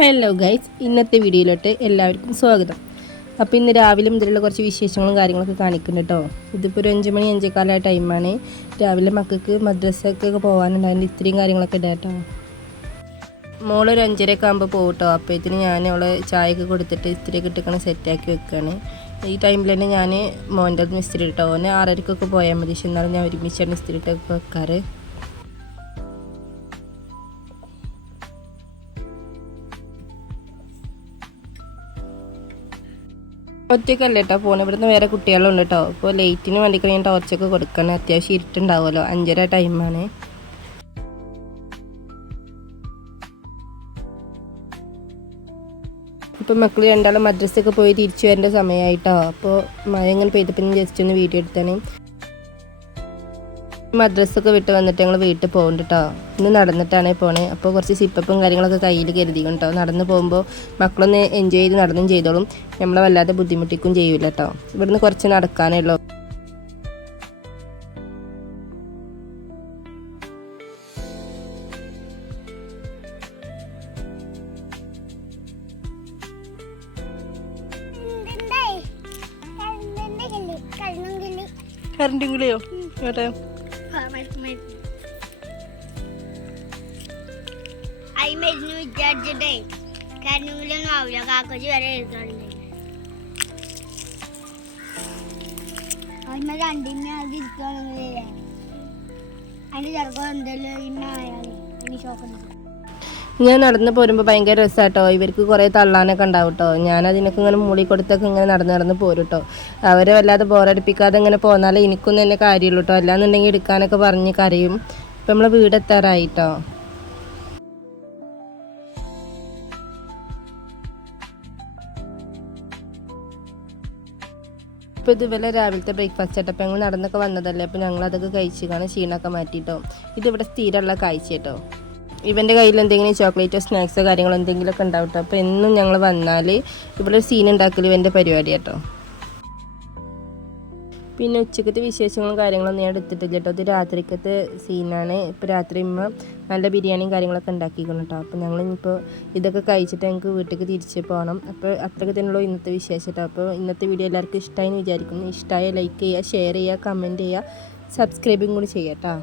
Hello guys, ഇന്നത്തെ വീഡിയോയിലോട്ട് എല്ലാവർക്കും സ്വാഗതം. അപ്പോൾ ഇന്ന് രാവിലെ മുതലുള്ള കുറച്ച് വിശേഷങ്ങളും കാര്യങ്ങളൊക്കെ കാണിക്കുന്നുണ്ട് കേട്ടോ. ഇതിപ്പോൾ ഒരു 5 മണി 5:15 ടൈമാണ്. രാവിലെ മക്കൾക്ക് മദ്രസക്കൊക്കെ പോകാനുണ്ടായിരുന്നു. ഇത്രയും കാര്യങ്ങളൊക്കെ ഇടാം കേട്ടോ. മോളൊരു 5:30 ആകുമ്പോൾ പോകും കേട്ടോ. അപ്പോഴത്തേന് ഞാൻ അവളെ ചായയൊക്കെ കൊടുത്തിട്ട് ഇസ്തിരിയൊക്കെ ഇട്ടിങ്ങനെ സെറ്റാക്കി വെക്കുകയാണ്. ഈ ടൈമിൽ തന്നെ ഞാൻ മോൻ്റെ ഇസ്തിരി ഇട്ടോ. ഓന് 6:30 പോയാൽ മതി. പക്ഷെ എന്നാലും ഞാൻ ഒരുമിച്ചാണ് ഇസ്തിരി ഇട്ടൊക്കെ വെക്കാറ്. ഒറ്റയ്ക്കല്ല കേട്ടോ പോകുന്നത്. ഇവിടുന്ന് വേറെ കുട്ടികളുണ്ട് കേട്ടോ. അപ്പോൾ ലൈറ്റിന് വേണ്ടിയിട്ട് ഞാൻ ടോർച്ചൊക്കെ കൊടുക്കണം. അത്യാവശ്യം ഇരുട്ടുണ്ടാവുമല്ലോ. 5:30 ടൈമാണ്. ഇപ്പോൾ മക്കൾ രണ്ടാളും മദ്രസയൊക്കെ പോയി തിരിച്ചു വരേണ്ട സമയമായിട്ടോ. അപ്പോൾ മഴ ഇങ്ങനെ പെയ്തപ്പോൾ ഞാൻ ജസ്റ്റ് ഒന്ന് വീഡിയോ എടുത്താണ്. മദ്രസൊക്കെ വിട്ട് വന്നിട്ട് ഞങ്ങൾ വീട്ടിൽ പോകുന്നുണ്ട് കേട്ടോ. ഇന്ന് നടന്നിട്ടാണ് പോണേ. അപ്പോൾ കുറച്ച് സിപ്പപ്പും കാര്യങ്ങളൊക്കെ കയ്യിൽ കരുതിക്കും കേട്ടോ. നടന്ന് പോകുമ്പോൾ മക്കളൊന്ന് എൻജോയ് ചെയ്ത് നടന്നും ചെയ്തോളും. നമ്മളെ വല്ലാതെ ബുദ്ധിമുട്ടിക്കും ചെയ്യൂല കേട്ടോ. ഇവിടുന്ന് കുറച്ച് നടക്കാനേ ഉള്ളൂ. കറണ്ട് കിളിയോ കേട്ടോ. മരുന്ന് വിചാരിച്ചിട്ടേ കരഞ്ഞൂലൊന്നും ആവില്ല. കാക്കച്ചി വരെ എഴുതാറുണ്ട്. അതിന് രണ്ടിനെ അത് ഇരിക്കുകയാണെങ്കിലേ അതിൻ്റെ ചെറുപ്പം എന്തെങ്കിലും ഇന്നായാലേ അതിന് ഷോക്കുണ്ടാവും. ഞാൻ നടന്ന് പോരുമ്പോൾ ഭയങ്കര രസമാട്ടോ. ഇവർക്ക് കുറേ തള്ളാനൊക്കെ ഉണ്ടാവും കേട്ടോ. ഞാനതിനൊക്കെ ഇങ്ങനെ മൂളി കൊടുത്തൊക്കെ ഇങ്ങനെ നടന്ന് പോരും കേട്ടോ. അവരെ വല്ലാതെ ബോറടിപ്പിക്കാതെ ഇങ്ങനെ പോന്നാലേ എനിക്കൊന്നും തന്നെ കാര്യമുള്ളൂ കേട്ടോ. അല്ലാന്നുണ്ടെങ്കിൽ എടുക്കാനൊക്കെ പറഞ്ഞ് കരയും. ഇപ്പം നമ്മളെ വീടെത്താറായിട്ടോ. ഇപ്പോൾ ഇതുപോലെ രാവിലത്തെ ബ്രേക്ക്ഫാസ്റ്റ് ആയിട്ടപ്പോൾ ഞങ്ങൾ നടന്നൊക്കെ വന്നതല്ലേ. അപ്പോൾ ഞങ്ങൾ അതൊക്കെ കഴിച്ചിട്ടാണ് ക്ഷീണമൊക്കെ മാറ്റിയിട്ടോ. ഇതിവിടെ സ്ഥിരമുള്ള കാഴ്ച കേട്ടോ. ഇവൻ്റെ കയ്യിൽ എന്തെങ്കിലും ചോക്ലേറ്റോ സ്നാക്സോ കാര്യങ്ങളോ എന്തെങ്കിലുമൊക്കെ ഉണ്ടാവും കേട്ടോ. അപ്പോൾ എന്നും ഞങ്ങൾ വന്നാൽ ഇവിടെ ഒരു സീൻ ഉണ്ടാക്കൽ ഇവൻ്റെ പരിപാടി കേട്ടോ. പിന്നെ ഉച്ചക്കത്തെ വിശേഷങ്ങളും കാര്യങ്ങളൊന്നും ഞാൻ എടുത്തിട്ടില്ല കേട്ടോ. ഇത് രാത്രിക്കത്തെ സീനാണ്. ഇപ്പോൾ രാത്രി ഉമ്മ നല്ല ബിരിയാണിയും കാര്യങ്ങളൊക്കെ ഉണ്ടാക്കിക്കണം കേട്ടോ. അപ്പോൾ ഞങ്ങൾ ഇനിയിപ്പോൾ ഇതൊക്കെ കഴിച്ചിട്ട് ഞങ്ങൾക്ക് വീട്ടിലേക്ക് തിരിച്ച് പോകണം. അപ്പോൾ അത്രയ്ക്ക് തന്നെയുള്ളൂ ഇന്നത്തെ വിശേഷം കേട്ടോ. അപ്പോൾ ഇന്നത്തെ വീഡിയോ എല്ലാവർക്കും ഇഷ്ടമായി എന്ന് വിചാരിക്കുന്നു. ഇഷ്ടമായ ലൈക്ക് ചെയ്യുക, ഷെയർ ചെയ്യുക, കമൻറ്റ് ചെയ്യുക, സബ്സ്ക്രൈബും കൂടി ചെയ്യാം കേട്ടോ.